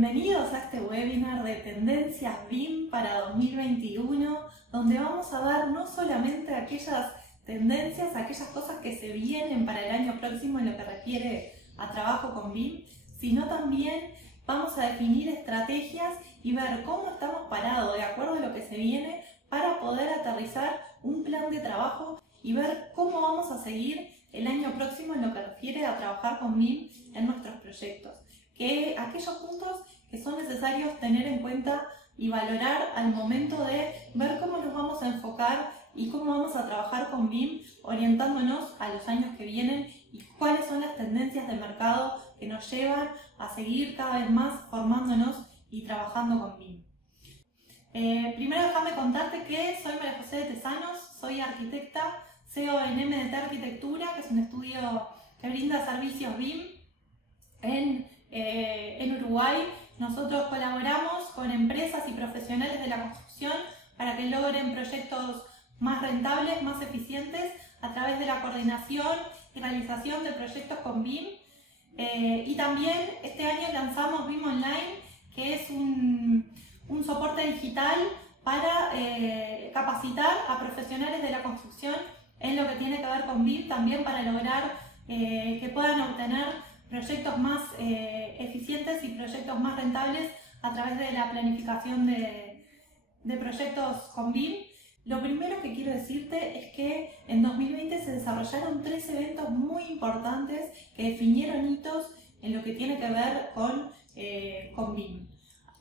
Bienvenidos a este webinar de Tendencias BIM para 2021, donde vamos a ver no solamente aquellas tendencias, aquellas cosas que se vienen para el año próximo en lo que refiere a trabajo con BIM, sino también vamos a definir estrategias y ver cómo estamos parados de acuerdo a lo que se viene para poder aterrizar un plan de trabajo y ver cómo vamos a seguir el año próximo en lo que refiere a trabajar con BIM en nuestros proyectos. Aquellos puntos que son necesarios tener en cuenta y valorar al momento de ver cómo nos vamos a enfocar y cómo vamos a trabajar con BIM orientándonos a los años que vienen y cuáles son las tendencias de mercado que nos llevan a seguir cada vez más formándonos y trabajando con BIM. Primero déjame contarte que soy María José de Tesanos, soy arquitecta, CEO en MDT Arquitectura, que es un estudio que brinda servicios BIM en Uruguay. Nosotros colaboramos con empresas y profesionales de la construcción para que logren proyectos más rentables, más eficientes a través de la coordinación y realización de proyectos con BIM. Y también este año lanzamos BIM Online, que es un soporte digital para capacitar a profesionales de la construcción en lo que tiene que ver con BIM, también para lograr que puedan obtener proyectos más eficientes y proyectos más rentables a través de la planificación de proyectos con BIM. Lo primero que quiero decirte es que en 2020 se desarrollaron 3 eventos muy importantes que definieron hitos en lo que tiene que ver con BIM.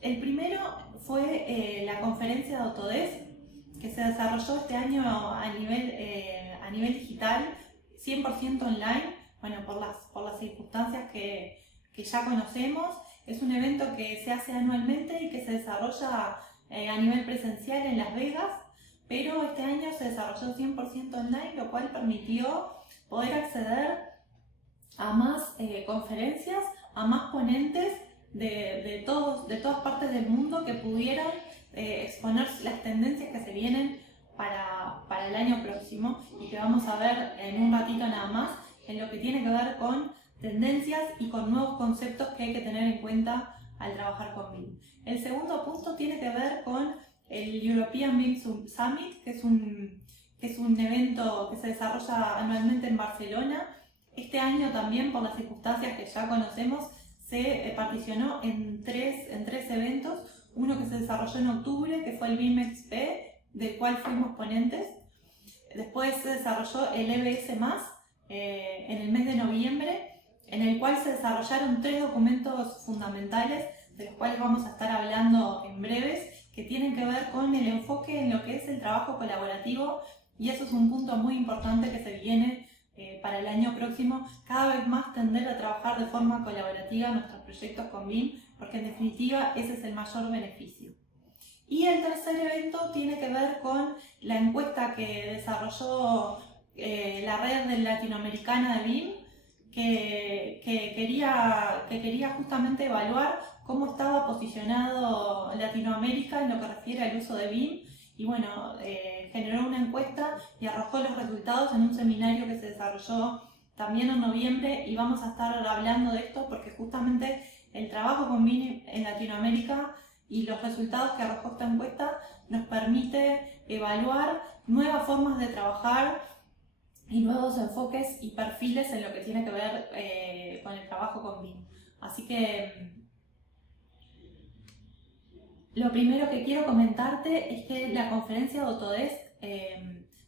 El primero fue la conferencia de Autodesk, que se desarrolló este año a nivel digital, 100% online. Bueno, por las circunstancias que ya conocemos. Es un evento que se hace anualmente y que se desarrolla a nivel presencial en Las Vegas, pero este año se desarrolló 100% online, lo cual permitió poder acceder a más conferencias, a más ponentes de todas partes del mundo que pudieran exponer las tendencias que se vienen para el año próximo y que vamos a ver en un ratito nada más, en lo que tiene que ver con tendencias y con nuevos conceptos que hay que tener en cuenta al trabajar con BIM. El segundo punto tiene que ver con el European BIM Summit, que es un evento que se desarrolla anualmente en Barcelona. Este año también, por las circunstancias que ya conocemos, se particionó en tres eventos. Uno que se desarrolló en octubre, que fue el BIM XP, del cual fuimos ponentes. Después se desarrolló el EBS+, en el mes de noviembre, en el cual se desarrollaron 3 documentos fundamentales, de los cuales vamos a estar hablando en breves, que tienen que ver con el enfoque en lo que es el trabajo colaborativo, y eso es un punto muy importante que se viene para el año próximo, cada vez más tender a trabajar de forma colaborativa en nuestros proyectos con BIM, porque en definitiva ese es el mayor beneficio. Y el tercer evento tiene que ver con la encuesta que desarrolló la red latinoamericana de BIM, que quería justamente evaluar cómo estaba posicionado Latinoamérica en lo que refiere al uso de BIM, y bueno, generó una encuesta y arrojó los resultados en un seminario que se desarrolló también en noviembre, y vamos a estar hablando de esto porque justamente el trabajo con BIM en Latinoamérica y los resultados que arrojó esta encuesta nos permite evaluar nuevas formas de trabajar y nuevos enfoques y perfiles en lo que tiene que ver con el trabajo con BIM. Así que lo primero que quiero comentarte es que la conferencia de Autodesk,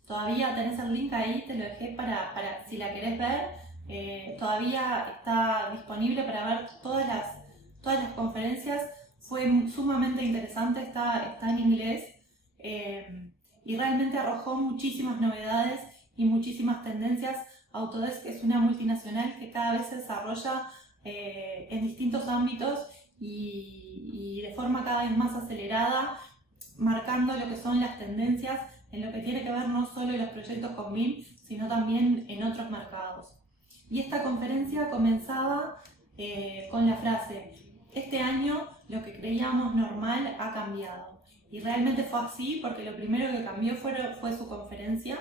todavía tenés el link ahí, te lo dejé para si la querés ver, todavía está disponible para ver todas las conferencias. Fue sumamente interesante, está en inglés, y realmente arrojó muchísimas novedades y muchísimas tendencias. Autodesk es una multinacional que cada vez se desarrolla en distintos ámbitos y de forma cada vez más acelerada, marcando lo que son las tendencias en lo que tiene que ver no solo los proyectos con BIM, sino también en otros mercados. Y esta conferencia comenzaba con la frase: este año lo que creíamos normal ha cambiado. Y realmente fue así, porque lo primero que cambió fue su conferencia.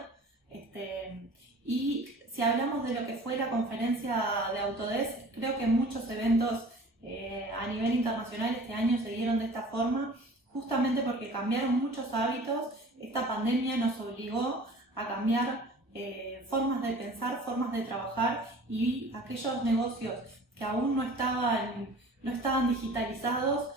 Y si hablamos de lo que fue la conferencia de Autodesk, creo que muchos eventos a nivel internacional este año se dieron de esta forma, justamente porque cambiaron muchos hábitos. Esta pandemia nos obligó a cambiar formas de pensar, formas de trabajar, y aquellos negocios que aún no estaban digitalizados,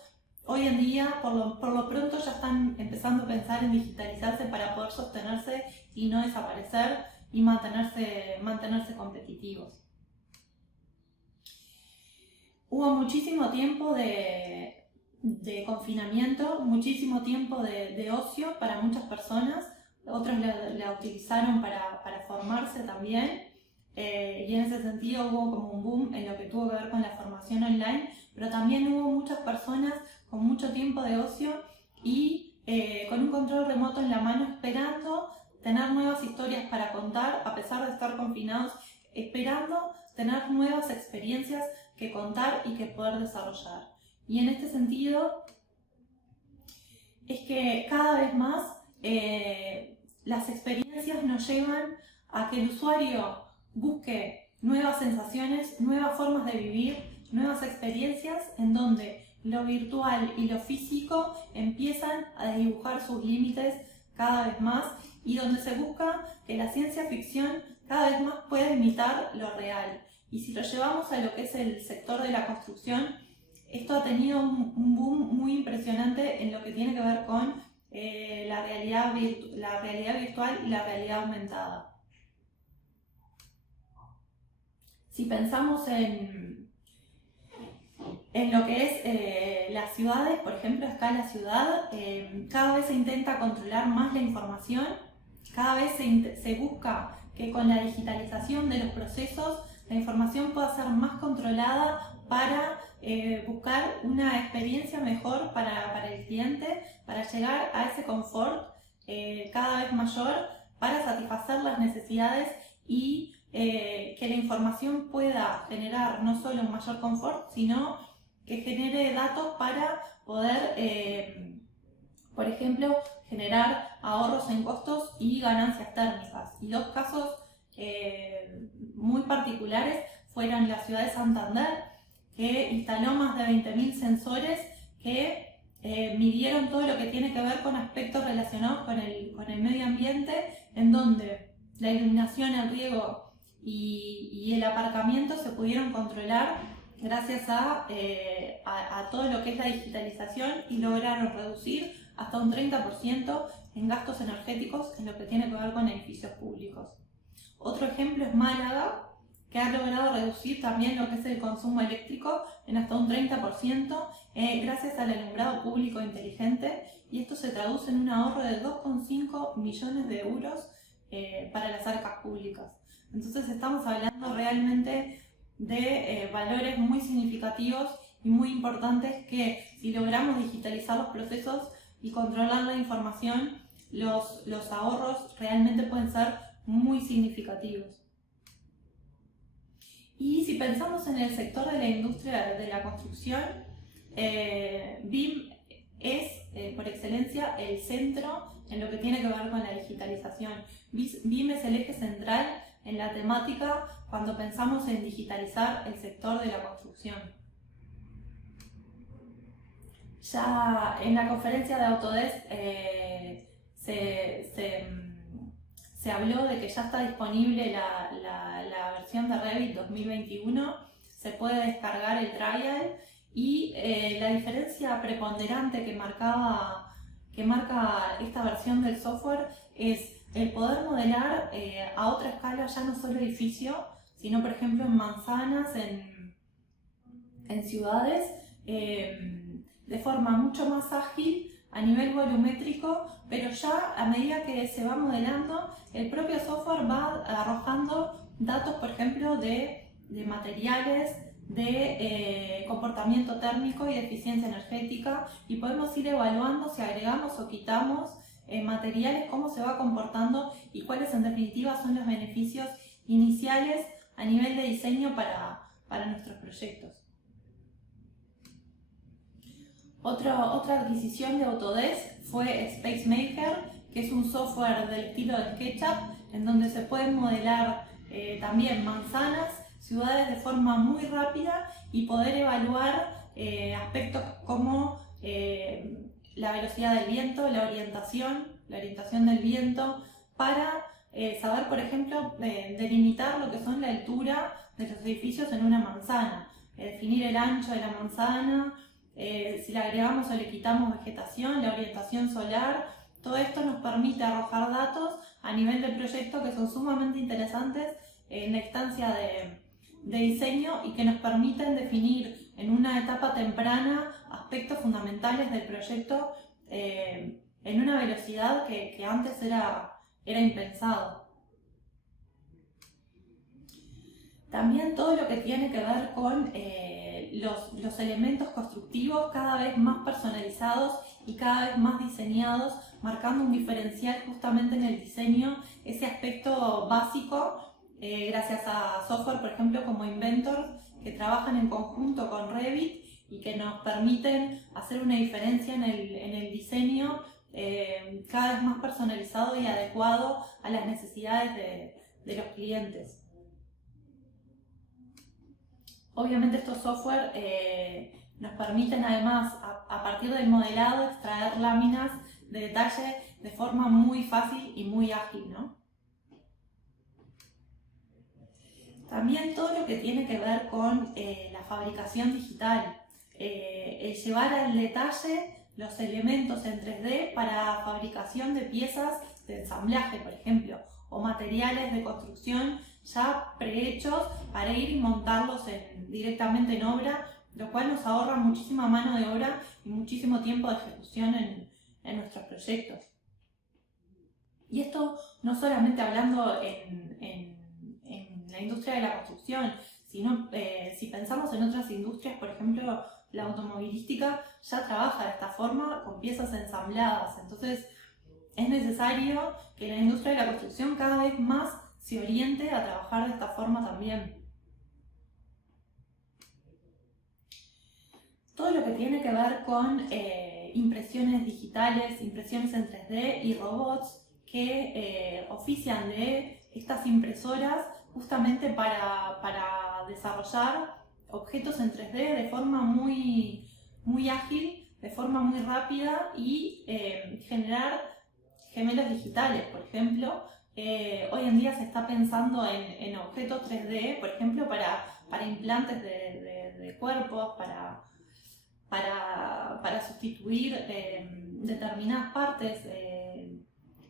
hoy en día por lo pronto ya están empezando a pensar en digitalizarse para poder sostenerse y no desaparecer y mantenerse competitivos. Hubo muchísimo tiempo de confinamiento, muchísimo tiempo de ocio para muchas personas. Otros la utilizaron para formarse también, y en ese sentido hubo como un boom en lo que tuvo que ver con la formación online, pero también hubo muchas personas con mucho tiempo de ocio y con un control remoto en la mano, esperando tener nuevas historias para contar, a pesar de estar confinados, esperando tener nuevas experiencias que contar y que poder desarrollar. Y en este sentido es que cada vez más las experiencias nos llevan a que el usuario busque nuevas sensaciones, nuevas formas de vivir, nuevas experiencias en donde lo virtual y lo físico empiezan a dibujar sus límites cada vez más, y donde se busca que la ciencia ficción cada vez más pueda imitar lo real. Y si lo llevamos a lo que es el sector de la construcción, esto ha tenido un boom muy impresionante en lo que tiene que ver con la realidad virtual y la realidad aumentada. Si pensamos en lo que es las ciudades, por ejemplo, a escala ciudad, cada vez se intenta controlar más la información, cada vez se busca que con la digitalización de los procesos la información pueda ser más controlada para buscar una experiencia mejor para el cliente, para llegar a ese confort cada vez mayor, para satisfacer las necesidades y que la información pueda generar no solo un mayor confort, sino que genere datos para poder, por ejemplo, generar ahorros en costos y ganancias térmicas. Y dos casos muy particulares fueron la ciudad de Santander, que instaló más de 20.000 sensores que midieron todo lo que tiene que ver con aspectos relacionados con el medio ambiente, en donde la iluminación, el riego y el aparcamiento se pudieron controlar gracias a todo lo que es la digitalización, y lograron reducir hasta un 30% en gastos energéticos en lo que tiene que ver con edificios públicos. Otro ejemplo es Málaga, que ha logrado reducir también lo que es el consumo eléctrico en hasta un 30% gracias al alumbrado público inteligente, y esto se traduce en un ahorro de 2,5 millones de euros para las arcas públicas. Entonces estamos hablando realmente de valores muy significativos y muy importantes, que si logramos digitalizar los procesos y controlar la información, los ahorros realmente pueden ser muy significativos. Y si pensamos en el sector de la industria de la construcción, BIM es por excelencia el centro en lo que tiene que ver con la digitalización. BIM es el eje central en la temática cuando pensamos en digitalizar el sector de la construcción. Ya en la conferencia de Autodesk se habló de que ya está disponible la versión de Revit 2021, se puede descargar el trial, y la diferencia preponderante que marca esta versión del software es el poder modelar a otra escala, ya no solo edificio, sino por ejemplo en manzanas, en ciudades, de forma mucho más ágil a nivel volumétrico, pero ya a medida que se va modelando, el propio software va arrojando datos, por ejemplo, de materiales, de comportamiento térmico y de eficiencia energética, y podemos ir evaluando si agregamos o quitamos materiales, cómo se va comportando y cuáles en definitiva son los beneficios iniciales a nivel de diseño para nuestros proyectos. Otra adquisición de Autodesk fue SpaceMaker, que es un software del estilo de SketchUp, en donde se pueden modelar también manzanas, ciudades de forma muy rápida, y poder evaluar aspectos como la velocidad del viento, la orientación del viento, para saber, por ejemplo, delimitar lo que son la altura de los edificios en una manzana, definir el ancho de la manzana, si le agregamos o le quitamos vegetación, la orientación solar. Todo esto nos permite arrojar datos a nivel del proyecto que son sumamente interesantes en la instancia de diseño y que nos permiten definir en una etapa temprana aspectos fundamentales del proyecto en una velocidad que antes era impensado. También todo lo que tiene que ver con los elementos constructivos cada vez más personalizados y cada vez más diseñados, marcando un diferencial justamente en el diseño, ese aspecto básico, gracias a software, por ejemplo, como Inventor, que trabajan en conjunto con Revit y que nos permiten hacer una diferencia en el diseño cada vez más personalizado y adecuado a las necesidades de los clientes. Obviamente estos software nos permiten además, a partir del modelado, extraer láminas de detalle de forma muy fácil y muy ágil, ¿no? También todo lo que tiene que ver con la fabricación digital, el llevar al detalle los elementos en 3D para fabricación de piezas de ensamblaje, por ejemplo, o materiales de construcción ya prehechos para ir y montarlos directamente en obra, lo cual nos ahorra muchísima mano de obra y muchísimo tiempo de ejecución en nuestros proyectos. Y esto no solamente hablando en la industria de la construcción, sino si pensamos en otras industrias, por ejemplo, la automovilística ya trabaja de esta forma con piezas ensambladas. Entonces es necesario que la industria de la construcción cada vez más se oriente a trabajar de esta forma también. Todo lo que tiene que ver con impresiones digitales, impresiones en 3D y robots que ofician de estas impresoras justamente para desarrollar objetos en 3D de forma muy ágil, de forma muy rápida y generar gemelos digitales, por ejemplo. Hoy en día se está pensando en objetos 3D, por ejemplo, para implantes de cuerpos, para sustituir determinadas partes.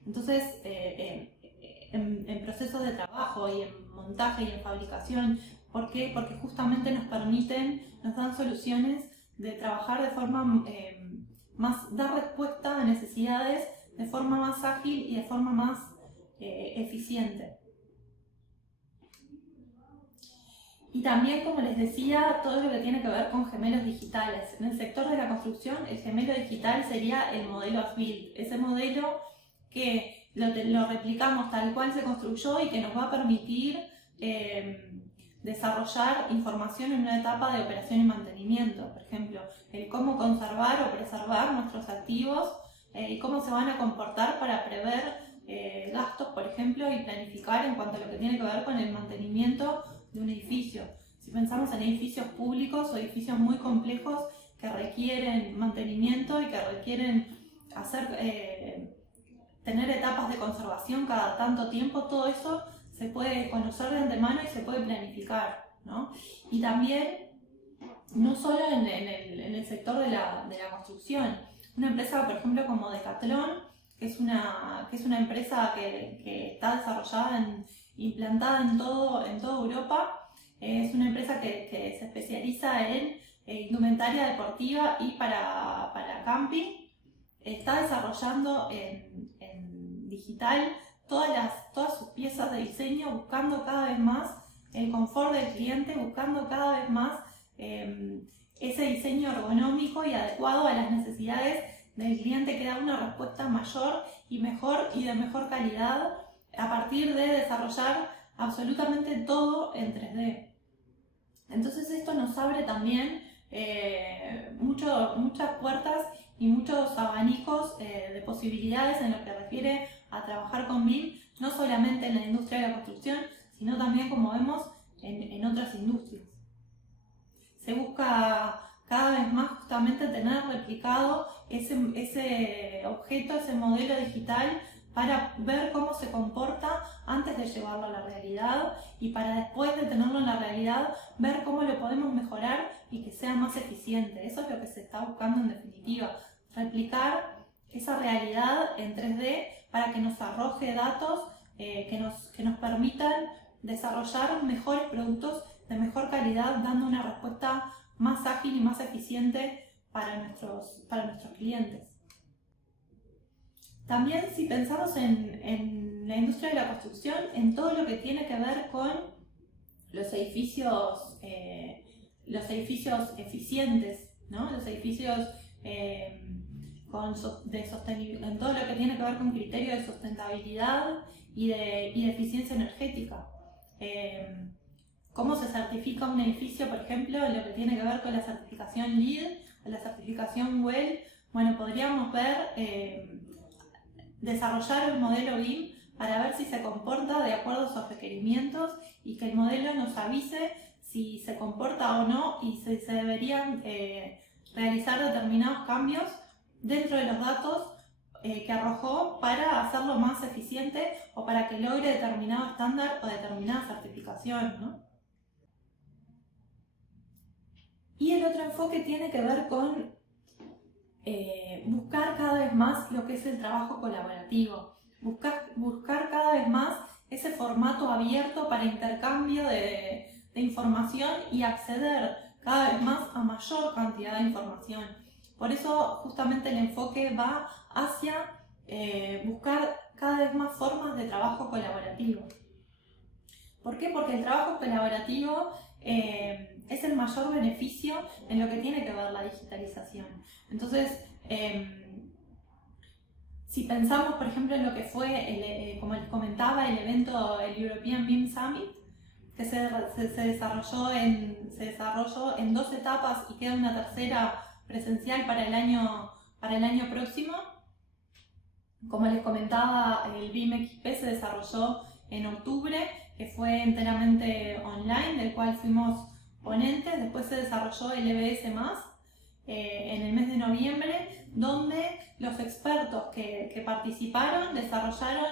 Entonces, en procesos de trabajo y en montaje y en fabricación. ¿Por qué? Porque justamente nos dan soluciones de trabajar de forma dar respuesta a necesidades de forma más ágil y de forma más eficiente. Y también, como les decía, todo lo que tiene que ver con gemelos digitales. En el sector de la construcción, el gemelo digital sería el modelo as-built, ese modelo que lo replicamos tal cual se construyó y que nos va a permitir desarrollar información en una etapa de operación y mantenimiento. Por ejemplo, el cómo conservar o preservar nuestros activos y cómo se van a comportar para prever gastos, por ejemplo, y planificar en cuanto a lo que tiene que ver con el mantenimiento de un edificio. Si pensamos en edificios públicos o edificios muy complejos que requieren mantenimiento y que requieren tener etapas de conservación cada tanto tiempo, todo eso se puede conocer de antemano y se puede planificar, ¿no? Y también, no solo en el sector de la construcción, una empresa, por ejemplo, como Decathlon, que es una empresa que está desarrollada, implantada en toda Europa, es una empresa que se especializa en indumentaria deportiva y para camping. Está desarrollando en digital todas sus piezas de diseño, buscando cada vez más el confort del cliente, buscando cada vez más ese diseño ergonómico y adecuado a las necesidades del cliente, que da una respuesta mayor y mejor y de mejor calidad a partir de desarrollar absolutamente todo en 3D. Entonces esto nos abre también muchas puertas y muchos abanicos de posibilidades en lo que refiere a trabajar con BIM, no solamente en la industria de la construcción, sino también, como vemos, en otras industrias. Se busca cada vez más justamente tener replicado ese objeto, ese modelo digital, para ver cómo se comporta antes de llevarlo a la realidad y para después de tenerlo en la realidad ver cómo lo podemos mejorar y que sea más eficiente. Eso es lo que se está buscando en definitiva, replicar esa realidad en 3D para que nos arroje datos que nos permitan desarrollar mejores productos de mejor calidad, dando una respuesta más ágil y más eficiente para nuestros clientes. También, si pensamos en la industria de la construcción, en todo lo que tiene que ver con los edificios eficientes, ¿no? Los edificios en todo lo que tiene que ver con criterios de sustentabilidad y de eficiencia energética. Cómo se certifica un edificio, por ejemplo, en lo que tiene que ver con la certificación LEED, la certificación WELL. Bueno, podríamos ver, desarrollar un modelo BIM para ver si se comporta de acuerdo a esos requerimientos y que el modelo nos avise si se comporta o no y si se deberían realizar determinados cambios dentro de los datos que arrojó para hacerlo más eficiente o para que logre determinado estándar o determinada certificación, ¿no? Y el otro enfoque tiene que ver con buscar cada vez más lo que es el trabajo colaborativo, buscar cada vez más ese formato abierto para intercambio de información y acceder cada vez más a mayor cantidad de información. Por eso justamente el enfoque va hacia buscar cada vez más formas de trabajo colaborativo. ¿Por qué? Porque el trabajo colaborativo es el mayor beneficio en lo que tiene que ver la digitalización. Entonces, si pensamos, por ejemplo, en lo que fue, como les comentaba, el evento, el European BIM Summit, que se desarrolló en 2 etapas y queda una tercera presencial para el año próximo. Como les comentaba, el BIM XP se desarrolló en octubre, que fue enteramente online, del cual fuimos ponentes. Después se desarrolló el EBS+, en el mes de noviembre, donde los expertos que participaron desarrollaron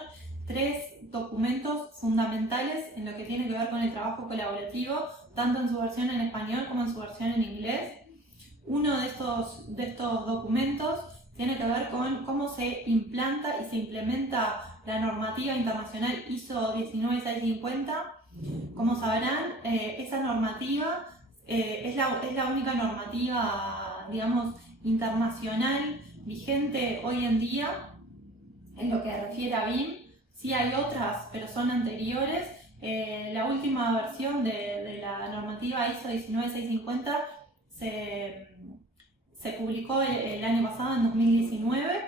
3 documentos fundamentales en lo que tiene que ver con el trabajo colaborativo, tanto en su versión en español como en su versión en inglés. Uno de estos documentos tiene que ver con cómo se implanta y se implementa la normativa internacional ISO 19650. Como sabrán, esa normativa es la única normativa, digamos, internacional vigente hoy en día en lo que refiere a BIM. Sí hay otras, pero son anteriores. La última versión de la normativa ISO 19650 se publicó el año pasado, en 2019.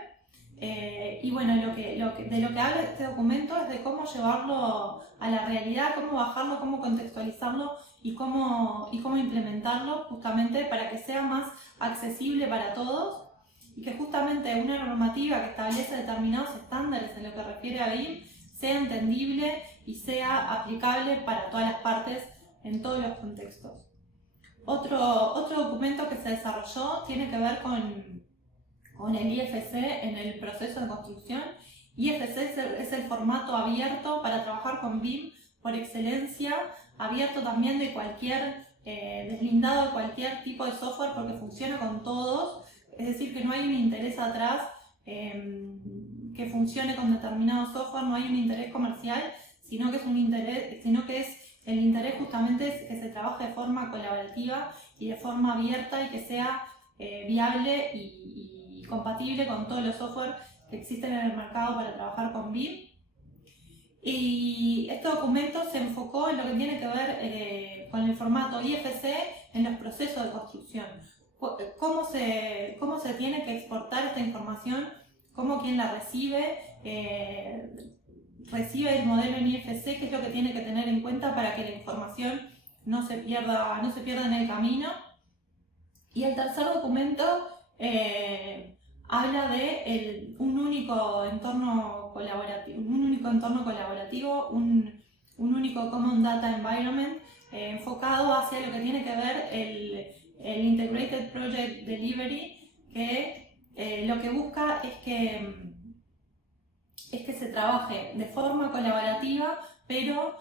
Y bueno, de lo que habla este documento es de cómo llevarlo a la realidad, cómo bajarlo, cómo contextualizarlo y cómo implementarlo justamente para que sea más accesible para todos y que justamente una normativa que establece determinados estándares en lo que refiere a BIM sea entendible y sea aplicable para todas las partes en todos los contextos. Otro documento que se desarrolló tiene que ver con el IFC en el proceso de construcción. IFC es el formato abierto para trabajar con BIM por excelencia, abierto también de cualquier, deslindado de cualquier tipo de software porque funciona con todos, es decir, que no hay un interés atrás que funcione con determinado software, no hay un interés comercial, sino que el interés justamente es que se trabaje de forma colaborativa y de forma abierta y que sea viable y compatible con todos los software que existen en el mercado para trabajar con BIM. Y este documento se enfocó en lo que tiene que ver con el formato IFC en los procesos de construcción. Cómo se tiene que exportar esta información, cómo quien la recibe el modelo en IFC, qué es lo que tiene que tener en cuenta para que la información no se pierda en el camino. Y el tercer documento habla de un único entorno colaborativo, un único Common Data Environment enfocado hacia lo que tiene que ver el Integrated Project Delivery, que lo que busca es que se trabaje de forma colaborativa, pero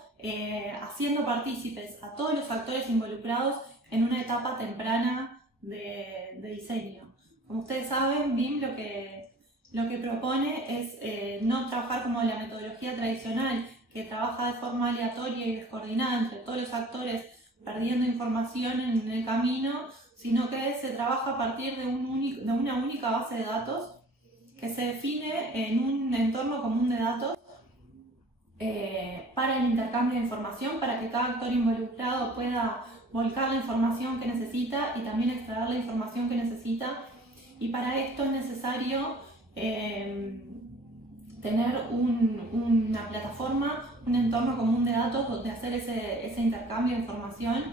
haciendo partícipes a todos los actores involucrados en una etapa temprana de diseño. Como ustedes saben, BIM lo que propone es no trabajar como la metodología tradicional, que trabaja de forma aleatoria y descoordinada entre todos los actores, perdiendo información en el camino, sino que se trabaja a partir de una única base de datos que se define en un entorno común de datos para el intercambio de información, para que cada actor involucrado pueda volcar la información que necesita y también extraer la información que necesita. Y para esto es necesario tener una plataforma, un entorno común de datos donde hacer ese intercambio de información.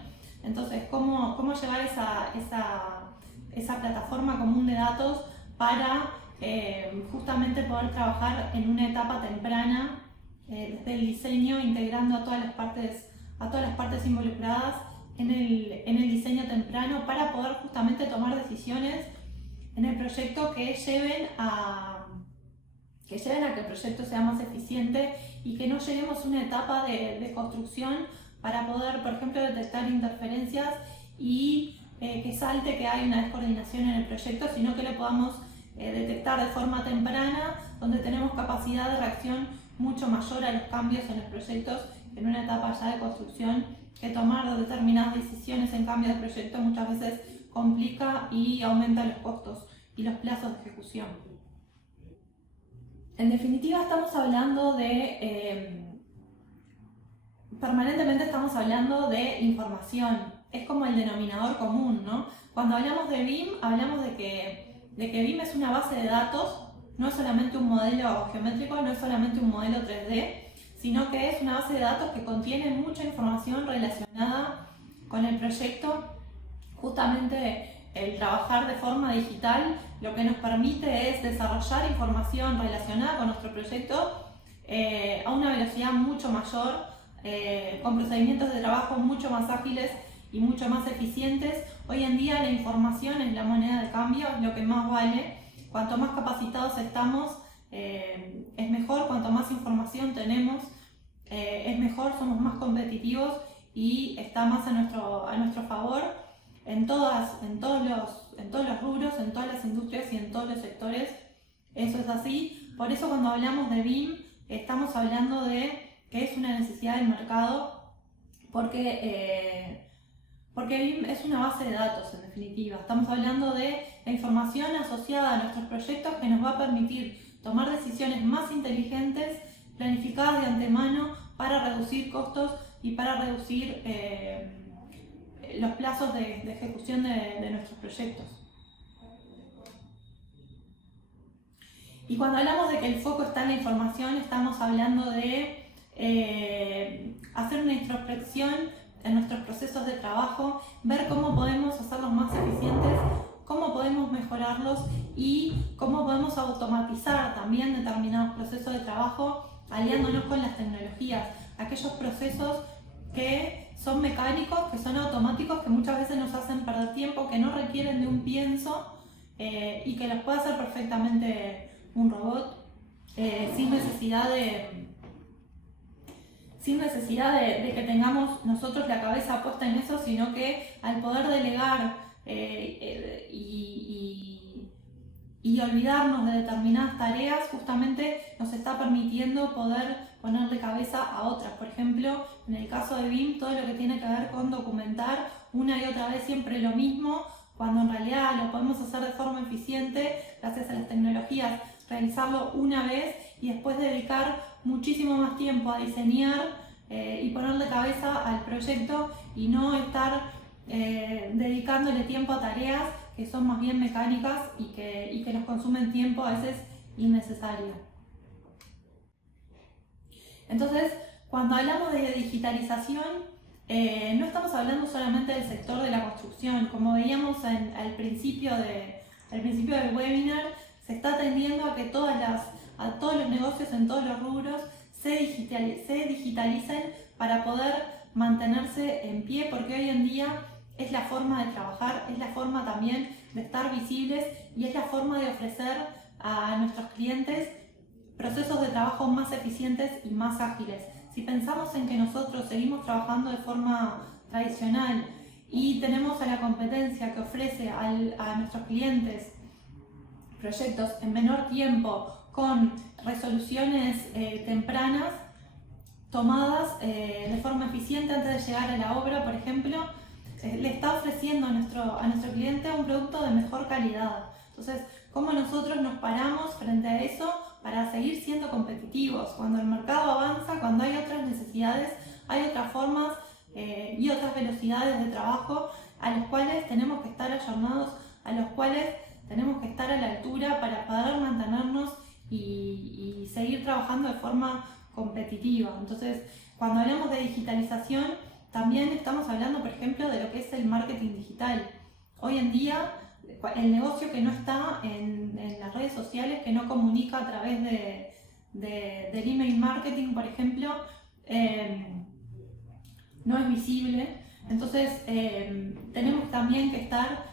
Entonces, ¿cómo llevar esa plataforma común de datos para justamente poder trabajar en una etapa temprana desde el diseño, integrando a todas las partes involucradas en el diseño temprano, para poder justamente tomar decisiones en el proyecto que lleven a que el proyecto sea más eficiente y que no lleguemos a una etapa de construcción para poder, por ejemplo, detectar interferencias y que salte que hay una descoordinación en el proyecto, sino que lo podamos detectar de forma temprana, donde tenemos capacidad de reacción mucho mayor a los cambios en los proyectos en una etapa ya de construcción, que tomar determinadas decisiones en cambio de proyecto muchas veces complica y aumenta los costos y los plazos de ejecución. En definitiva, estamos hablando permanentemente estamos hablando de información, es como el denominador común, ¿no? Cuando hablamos de BIM, hablamos de que BIM es una base de datos, no es solamente un modelo geométrico, no es solamente un modelo 3D, sino que es una base de datos que contiene mucha información relacionada con el proyecto. Justamente el trabajar de forma digital lo que nos permite es desarrollar información relacionada con nuestro proyecto a una velocidad mucho mayor, con procedimientos de trabajo mucho más ágiles y mucho más eficientes. Hoy en día la información es la moneda de cambio, es lo que más vale. Cuanto más capacitados estamos, es mejor. Cuanto más información tenemos, es mejor, somos más competitivos y está más a nuestro favor en todos los rubros, en todas las industrias y en todos los sectores. Eso es así. Por eso cuando hablamos de BIM, estamos hablando de que es una necesidad del mercado, porque BIM es una base de datos, en definitiva. Estamos hablando de la información asociada a nuestros proyectos que nos va a permitir tomar decisiones más inteligentes, planificadas de antemano, para reducir costos y para reducir los plazos de ejecución de nuestros proyectos. Y cuando hablamos de que el foco está en la información, estamos hablando de hacer una introspección en nuestros procesos de trabajo, ver cómo podemos hacerlos más eficientes, cómo podemos mejorarlos y cómo podemos automatizar también determinados procesos de trabajo, aliándonos con las tecnologías, aquellos procesos que son mecánicos, que son automáticos, que muchas veces nos hacen perder tiempo, que no requieren de un pienso y que los puede hacer perfectamente un robot sin necesidad de que tengamos nosotros la cabeza puesta en eso, sino que al poder delegar y olvidarnos de determinadas tareas, justamente nos está permitiendo poder ponerle cabeza a otras. Por ejemplo, en el caso de BIM, todo lo que tiene que ver con documentar una y otra vez siempre lo mismo, cuando en realidad lo podemos hacer de forma eficiente gracias a las tecnologías, realizarlo una vez y después dedicar muchísimo más tiempo a diseñar y ponerle cabeza al proyecto, y no estar dedicándole tiempo a tareas que son más bien mecánicas y que nos consumen tiempo a veces innecesario. Entonces, cuando hablamos de digitalización, no estamos hablando solamente del sector de la construcción. Como veíamos al principio del webinar, se está tendiendo a que todos los negocios en todos los rubros se digitalicen para poder mantenerse en pie, porque hoy en día es la forma de trabajar, es la forma también de estar visibles y es la forma de ofrecer a nuestros clientes procesos de trabajo más eficientes y más ágiles. Si pensamos en que nosotros seguimos trabajando de forma tradicional y tenemos a la competencia que ofrece a nuestros clientes proyectos en menor tiempo con resoluciones tempranas, tomadas de forma eficiente antes de llegar a la obra, por ejemplo, le está ofreciendo a nuestro cliente un producto de mejor calidad. Entonces, ¿cómo nosotros nos paramos frente a eso para seguir siendo competitivos? Cuando el mercado avanza, cuando hay otras necesidades, hay otras formas y otras velocidades de trabajo a los cuales tenemos que estar ayornados, a los cuales tenemos que estar a la altura para poder mantenernos y seguir trabajando de forma competitiva. Entonces, cuando hablamos de digitalización, también estamos hablando, por ejemplo, de lo que es el marketing digital. Hoy en día, el negocio que no está en las redes sociales, que no comunica a través del email marketing, por ejemplo, no es visible. Entonces, tenemos también que estar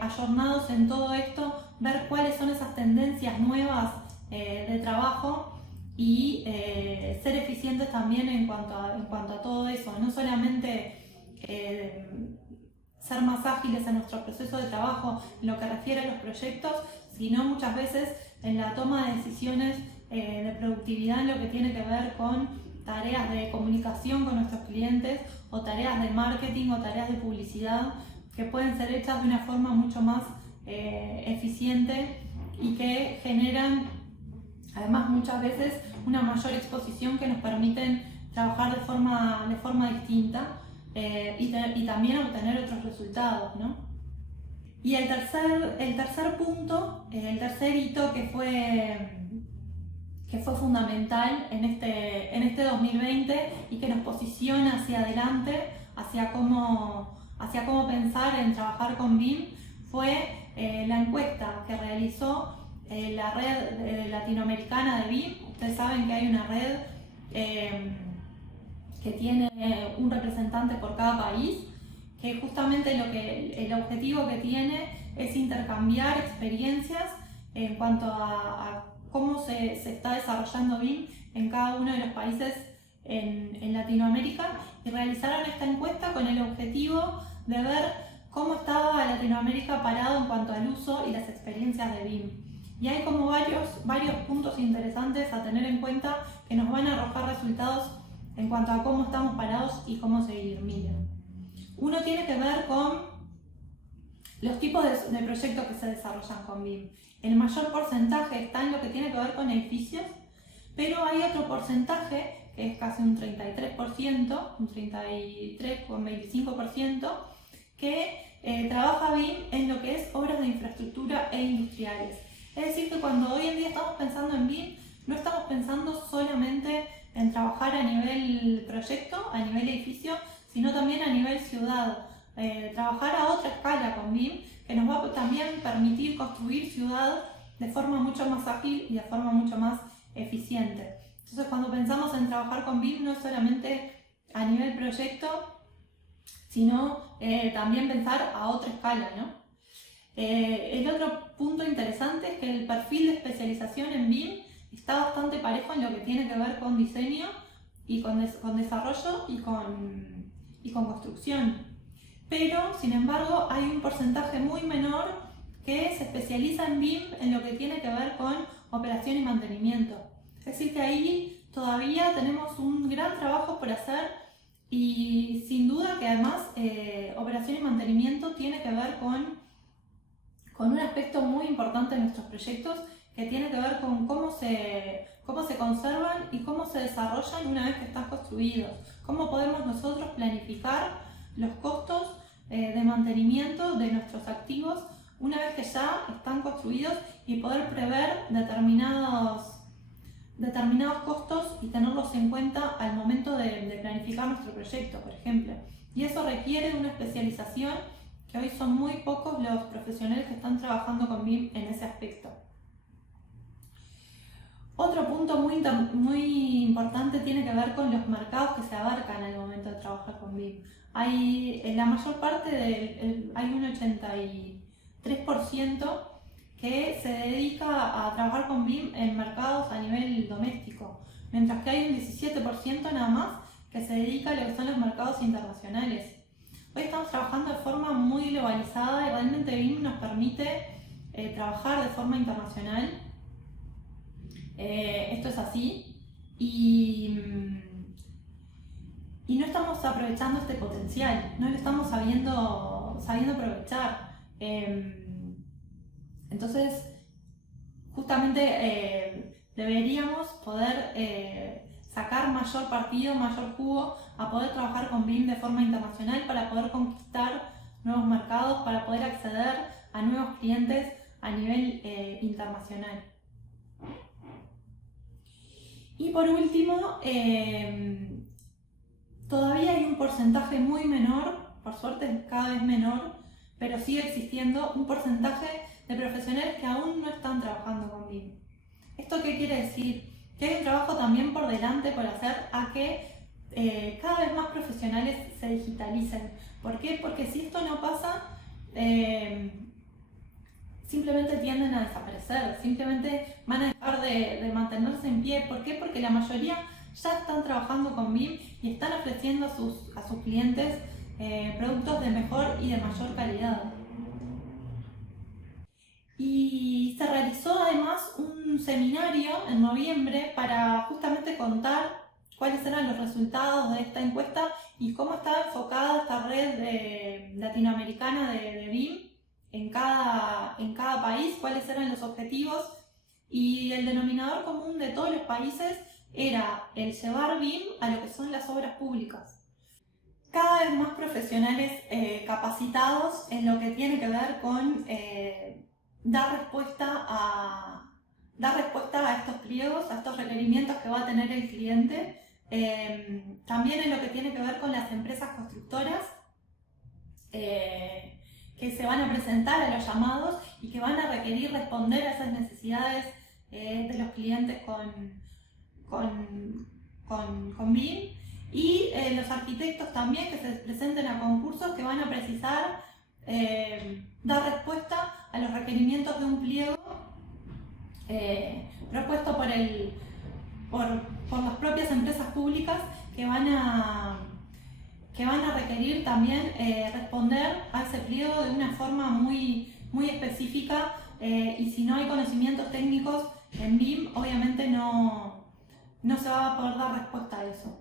ayornados en todo esto, ver cuáles son esas tendencias nuevas de trabajo y ser eficientes también en cuanto a todo eso, no solamente ser más ágiles en nuestro proceso de trabajo en lo que refiere a los proyectos, sino muchas veces en la toma de decisiones de productividad en lo que tiene que ver con tareas de comunicación con nuestros clientes o tareas de marketing o tareas de publicidad que pueden ser hechas de una forma mucho más eficiente y que generan además muchas veces una mayor exposición que nos permiten trabajar de forma distinta y también obtener otros resultados, ¿no? Y el tercer punto, el tercer hito que fue fundamental en este 2020 y que nos posiciona hacia adelante, hacia cómo pensar en trabajar con BIM, fue la encuesta que realizó la red latinoamericana de BIM. Ustedes saben que hay una red que tiene un representante por cada país, que justamente el objetivo que tiene es intercambiar experiencias en cuanto a cómo se está desarrollando BIM en cada uno de los países en Latinoamérica, y realizaron esta encuesta con el objetivo de ver cómo estaba Latinoamérica parado en cuanto al uso y las experiencias de BIM. Y hay como varios puntos interesantes a tener en cuenta que nos van a arrojar resultados en cuanto a cómo estamos parados y cómo seguir. Miren, uno tiene que ver con los tipos de proyectos que se desarrollan con BIM. El mayor porcentaje está en lo que tiene que ver con edificios, pero hay otro porcentaje, que es casi un 33%, un 33,25%, que trabaja BIM en lo que es obras de infraestructura e industriales. Es decir, que cuando hoy en día estamos pensando en BIM, no estamos pensando solamente en trabajar a nivel proyecto, a nivel edificio, sino también a nivel ciudad. Trabajar a otra escala con BIM, que nos va a también permitir construir ciudad de forma mucho más ágil y de forma mucho más eficiente. Entonces, cuando pensamos en trabajar con BIM, no es solamente a nivel proyecto, sino también pensar a otra escala, ¿no? El otro punto interesante es que el perfil de especialización en BIM está bastante parejo en lo que tiene que ver con diseño y con desarrollo y con construcción. Pero, sin embargo, hay un porcentaje muy menor que se especializa en BIM en lo que tiene que ver con operación y mantenimiento. Es decir, que ahí todavía tenemos un gran trabajo por hacer y sin duda que además operación y mantenimiento tiene que ver con un aspecto muy importante de nuestros proyectos, que tiene que ver con cómo se conservan y cómo se desarrollan una vez que están construidos. Cómo podemos nosotros planificar los costos de mantenimiento de nuestros activos una vez que ya están construidos y poder prever determinados costos y tenerlos en cuenta al momento de planificar nuestro proyecto, por ejemplo. Y eso requiere de una especialización que hoy son muy pocos los profesionales que están trabajando con BIM en ese aspecto. Otro punto muy importante tiene que ver con los mercados que se abarcan al momento de trabajar con BIM. Hay, en la mayor parte hay un 83% que se dedica a trabajar con BIM en mercados a nivel doméstico, mientras que hay un 17% nada más que se dedica a lo que son los mercados internacionales. Hoy estamos trabajando de forma muy globalizada y realmente BIM nos permite trabajar de forma internacional. Esto es así y no estamos aprovechando este potencial, no lo estamos sabiendo aprovechar. Entonces, justamente deberíamos poder sacar mayor partido, mayor jugo a poder trabajar con BIM de forma internacional para poder conquistar nuevos mercados, para poder acceder a nuevos clientes a nivel internacional. Y por último, todavía hay un porcentaje muy menor, por suerte cada vez menor, pero sigue existiendo un porcentaje de profesionales que aún no están trabajando con BIM. ¿Esto qué quiere decir? Que hay un trabajo también por delante por hacer a que cada vez más profesionales se digitalicen. ¿Por qué? Porque si esto no pasa, simplemente tienden a desaparecer, simplemente van a dejar de mantenerse en pie. ¿Por qué? Porque la mayoría ya están trabajando con BIM y están ofreciendo a sus clientes productos de mejor y de mayor calidad. Y se realizó además un seminario en noviembre para justamente contar cuáles eran los resultados de esta encuesta y cómo estaba enfocada esta red latinoamericana de BIM en cada país, cuáles eran los objetivos, y el denominador común de todos los países era el llevar BIM a lo que son las obras públicas. Cada vez más profesionales capacitados en lo que tiene que ver con dar respuesta a estos pliegos, a estos requerimientos que va a tener el cliente. También en lo que tiene que ver con las empresas constructoras que se van a presentar a los llamados y que van a requerir responder a esas necesidades de los clientes con BIM. Y los arquitectos también que se presenten a concursos que van a precisar dar respuesta a los requerimientos de un pliego propuesto por las propias empresas públicas que van a requerir también responder a ese pliego de una forma muy específica, y si no hay conocimientos técnicos en BIM, obviamente no se va a poder dar respuesta a eso.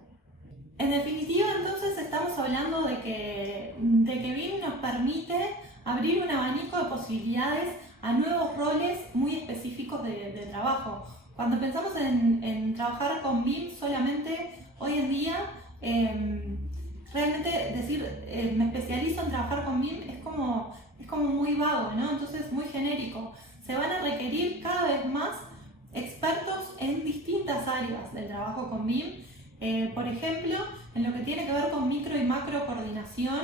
En definitiva, entonces, estamos hablando de que BIM nos permite abrir un abanico de posibilidades a nuevos roles muy específicos de trabajo. Cuando pensamos en trabajar con BIM solamente, hoy en día, realmente decir me especializo en trabajar con BIM es como muy vago, ¿no? Entonces, muy genérico. Se van a requerir cada vez más expertos en distintas áreas del trabajo con BIM. Por ejemplo, en lo que tiene que ver con micro y macro coordinación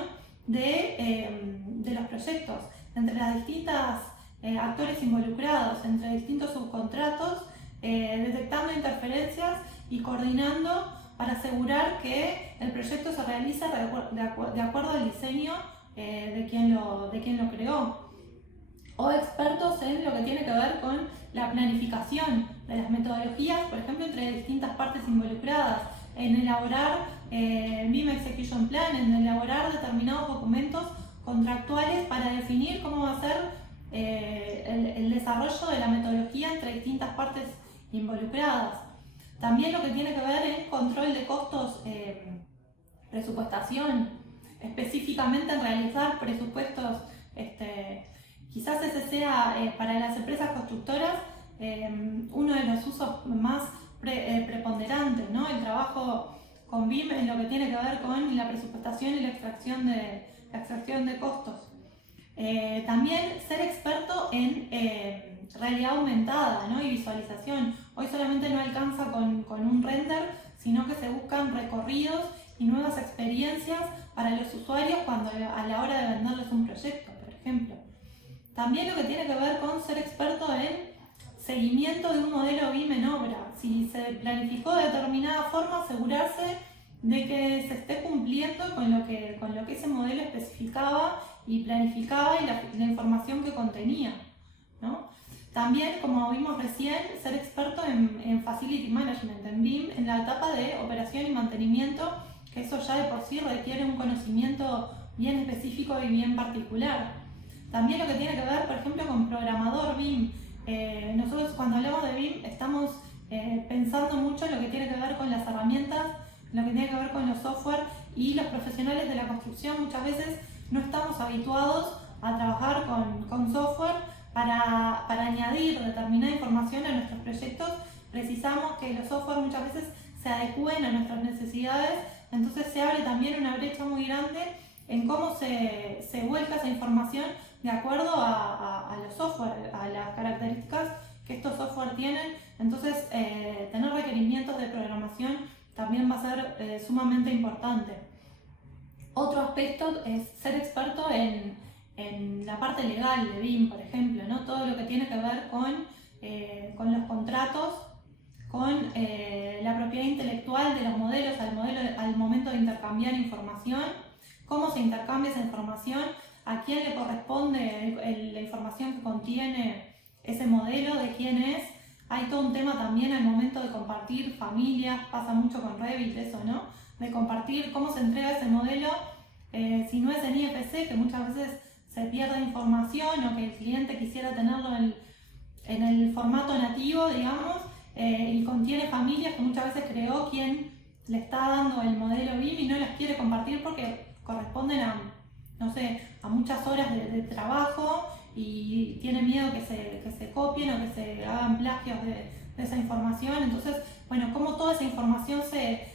de los proyectos, entre las distintas actores involucrados, entre distintos subcontratos, detectando interferencias y coordinando para asegurar que el proyecto se realiza de acuerdo al diseño de quien lo creó. O expertos en lo que tiene que ver con la planificación de las metodologías, por ejemplo, entre distintas partes involucradas, en elaborar BIM Execution Plan, en elaborar determinados documentos contractuales para definir cómo va a ser el desarrollo de la metodología entre distintas partes involucradas. También lo que tiene que ver es control de costos, presupuestación, específicamente en realizar presupuestos. Quizás ese sea para las empresas constructoras uno de los usos más preponderantes, ¿no? El trabajo con BIM en lo que tiene que ver con la presupuestación y la extracción de costos. También ser experto en realidad aumentada, ¿no? Y visualización. Hoy solamente no alcanza con un render, sino que se buscan recorridos y nuevas experiencias para los usuarios a la hora de venderles un proyecto, por ejemplo. También lo que tiene que ver con ser experto en seguimiento de un modelo BIM en obra. planificó de determinada forma asegurarse de que se esté cumpliendo con lo que ese modelo especificaba y planificaba y la información que contenía, ¿no? También, como vimos recién, ser experto en Facility Management, en BIM, en la etapa de operación y mantenimiento, que eso ya de por sí requiere un conocimiento bien específico y bien particular. También lo que tiene que ver, por ejemplo, con programador BIM. Nosotros cuando hablamos de BIM estamos pensando mucho en lo que tiene que ver con las herramientas, lo que tiene que ver con los software, y los profesionales de la construcción muchas veces no estamos habituados a trabajar con software para añadir determinada información a nuestros proyectos. Precisamos que los software muchas veces se adecúen a nuestras necesidades, entonces se abre también una brecha muy grande en cómo se vuelca esa información de acuerdo a los software, a las características que estos software tienen. Entonces tener requerimientos de programación también va a ser sumamente importante. Otro aspecto es ser experto en la parte legal de BIM, por ejemplo, ¿no? Todo lo que tiene que ver con los contratos, con la propiedad intelectual de los modelos al momento de intercambiar información, cómo se intercambia esa información, a quién le corresponde la información que contiene ese modelo, de quién es. Hay todo un tema también al momento de compartir familias, pasa mucho con Revit eso, ¿no? De compartir cómo se entrega ese modelo, si no es en IFC, que muchas veces se pierde información, o que el cliente quisiera tenerlo en el formato nativo, digamos, y contiene familias que muchas veces creó quien le está dando el modelo BIM y no las quiere compartir porque corresponden a, no sé, a muchas horas de trabajo, y tiene miedo que se copien o que se hagan plagios de esa información. Entonces, bueno, cómo toda esa información se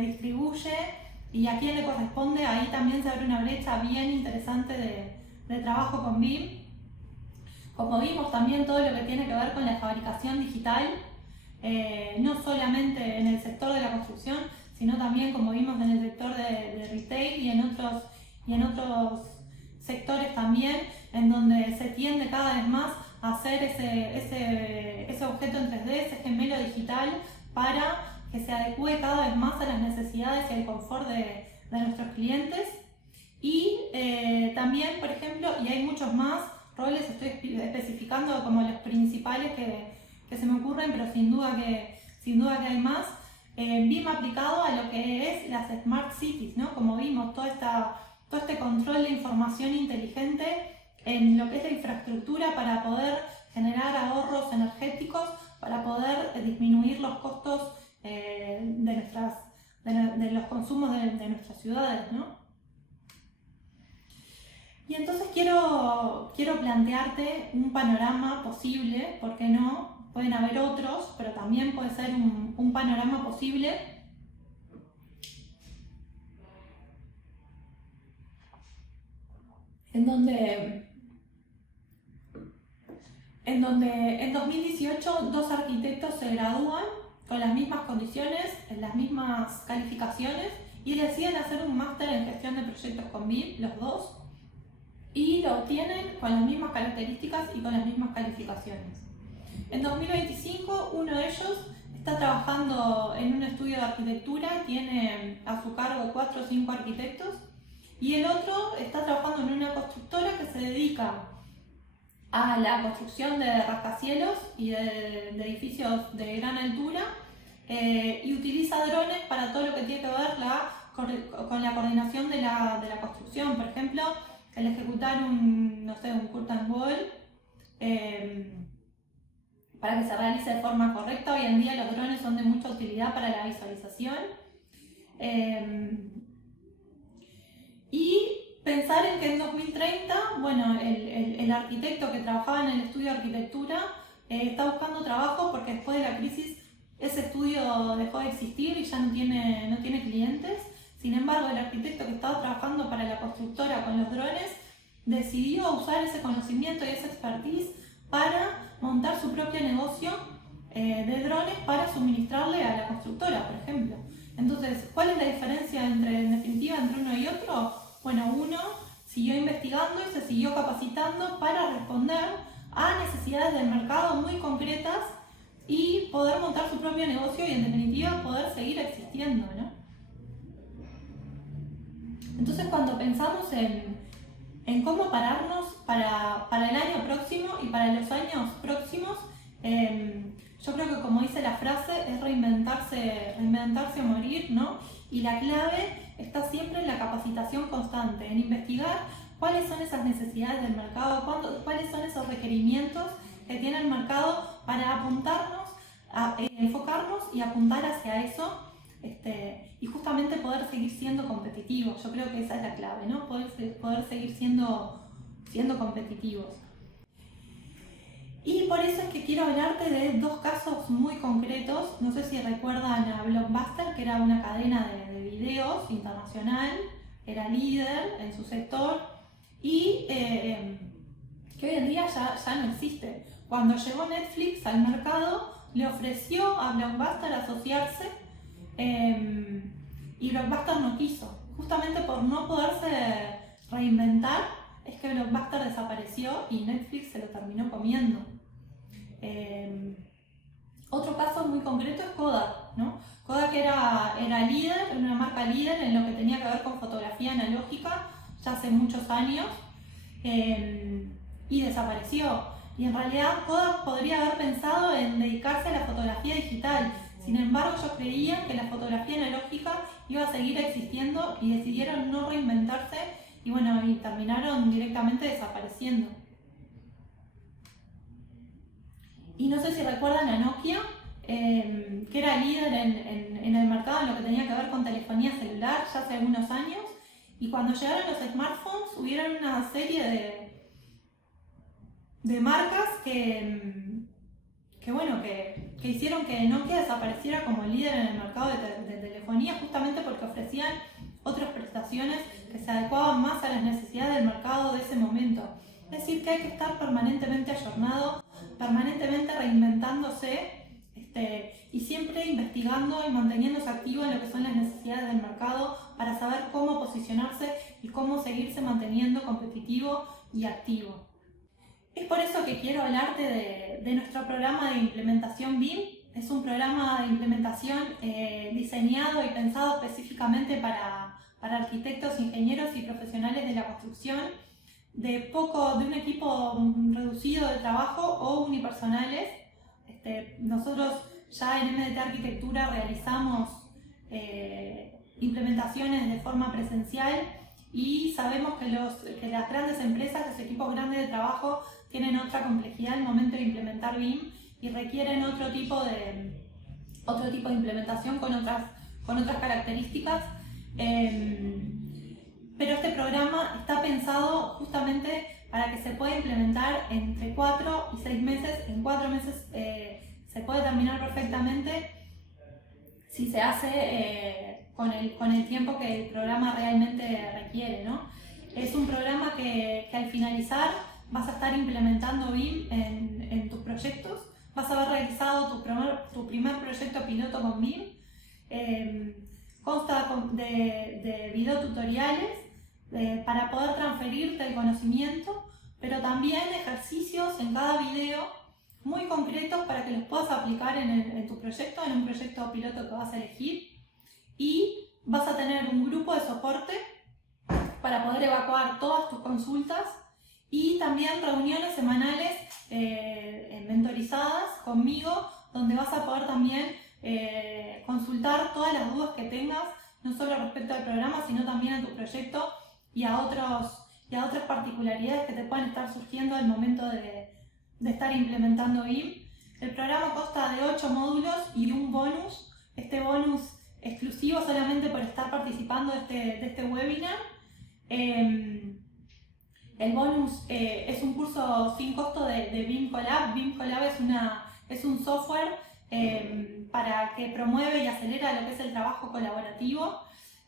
distribuye y a quién le corresponde, ahí también se abre una brecha bien interesante de trabajo con BIM. Como vimos también todo lo que tiene que ver con la fabricación digital, no solamente en el sector de la construcción, sino también, como vimos, en el sector de retail y en otros sectores también, en donde se tiende cada vez más a hacer ese objeto en 3D, ese gemelo digital, para que se adecue cada vez más a las necesidades y al confort de nuestros clientes. Y también, por ejemplo, y hay muchos más roles, estoy especificando como los principales que se me ocurren, pero sin duda que hay más. BIM aplicado a lo que es las Smart Cities, ¿no? Como vimos, todo este control de información inteligente en lo que es la infraestructura para poder generar ahorros energéticos, para poder disminuir los costos de los consumos de nuestras ciudades, ¿no? Y entonces quiero plantearte un panorama posible, ¿por qué no? Pueden haber otros, pero también puede ser un panorama posible en donde en 2018 dos arquitectos se gradúan con las mismas condiciones, en las mismas calificaciones, y deciden hacer un máster en gestión de proyectos con BIM, los dos, y lo obtienen con las mismas características y con las mismas calificaciones. En 2025 uno de ellos está trabajando en un estudio de arquitectura, tiene a su cargo 4 o 5 arquitectos, y el otro está trabajando en una constructora que se dedica a la construcción de rascacielos y de edificios de gran altura, y utiliza drones para todo lo que tiene que ver con la coordinación de la construcción. Por ejemplo, el ejecutar un curtain wall para que se realice de forma correcta. Hoy en día los drones son de mucha utilidad para la visualización. Y pensar en que en 2030, bueno, el arquitecto que trabajaba en el estudio de arquitectura está buscando trabajo porque después de la crisis ese estudio dejó de existir y ya no tiene clientes. Sin embargo, el arquitecto que estaba trabajando para la constructora con los drones decidió usar ese conocimiento y esa expertise para montar su propio negocio de drones para suministrarle a la constructora, por ejemplo. Entonces, ¿cuál es la diferencia en definitiva entre uno y otro? Bueno, uno siguió investigando y se siguió capacitando para responder a necesidades del mercado muy concretas y poder montar su propio negocio y en definitiva poder seguir existiendo, ¿no? Entonces cuando pensamos en cómo pararnos para el año próximo y para los años próximos, yo creo que como dice la frase, es reinventarse o morir, ¿no? Y la clave está siempre en la capacitación constante, en investigar cuáles son esas necesidades del mercado, cuáles son esos requerimientos que tiene el mercado para apuntarnos, enfocarnos y apuntar hacia eso, y justamente poder seguir siendo competitivos. Yo creo que esa es la clave, ¿no? Poder seguir siendo competitivos. Y por eso es que quiero hablarte de dos casos muy concretos. No sé si recuerdan a Blockbuster, que era una cadena de videos internacional, era líder en su sector y que hoy en día ya no existe. Cuando llegó Netflix al mercado, le ofreció a Blockbuster asociarse y Blockbuster no quiso. Justamente por no poderse reinventar es que Blockbuster desapareció y Netflix se lo terminó comiendo. Otro caso muy concreto es Kodak, ¿no? Kodak era líder, una marca líder en lo que tenía que ver con fotografía analógica ya hace muchos años y desapareció. Y en realidad Kodak podría haber pensado en dedicarse a la fotografía digital. Sin embargo, ellos creían que la fotografía analógica iba a seguir existiendo y decidieron no reinventarse y bueno, y terminaron directamente desapareciendo. Y no sé si recuerdan a Nokia, que era líder en el mercado en lo que tenía que ver con telefonía celular ya hace algunos años. Y cuando llegaron los smartphones, hubieron una serie de marcas que hicieron que Nokia desapareciera como líder en el mercado de telefonía, justamente porque ofrecían otras prestaciones que se adecuaban más a las necesidades del mercado de ese momento. Es decir, que hay que estar permanentemente ayornado, permanentemente reinventándose y siempre investigando y manteniéndose activo en lo que son las necesidades del mercado para saber cómo posicionarse y cómo seguirse manteniendo competitivo y activo. Es por eso que quiero hablarte de nuestro programa de implementación BIM. Es un programa de implementación diseñado y pensado específicamente para arquitectos, ingenieros y profesionales de la construcción, de un equipo reducido de trabajo o unipersonales. Nosotros ya en MDT Arquitectura realizamos implementaciones de forma presencial y sabemos que las grandes empresas, los equipos grandes de trabajo tienen otra complejidad al momento de implementar BIM y requieren otro tipo de implementación con otras características. Pero este programa está pensado justamente para que se pueda implementar entre 4 y 6 meses. En 4 meses se puede terminar perfectamente si se hace con el tiempo que el programa realmente requiere, ¿no? Es un programa que al finalizar vas a estar implementando BIM en tus proyectos, vas a haber realizado tu primer proyecto piloto con BIM, consta de videotutoriales para poder transferirte el conocimiento, pero también ejercicios en cada video muy concretos para que los puedas aplicar en tu proyecto, en un proyecto piloto que vas a elegir, y vas a tener un grupo de soporte para poder evacuar todas tus consultas y también reuniones semanales mentorizadas conmigo, donde vas a poder también consultar todas las dudas que tengas, no solo respecto al programa, sino también a tu proyecto y a otras particularidades que te puedan estar surgiendo al momento de estar implementando BIM. El programa consta de 8 módulos y un bonus, este bonus exclusivo solamente por estar participando de este webinar. El bonus es un curso sin costo de BIM Collab. BIM Collab es un software para que promueve y acelera lo que es el trabajo colaborativo.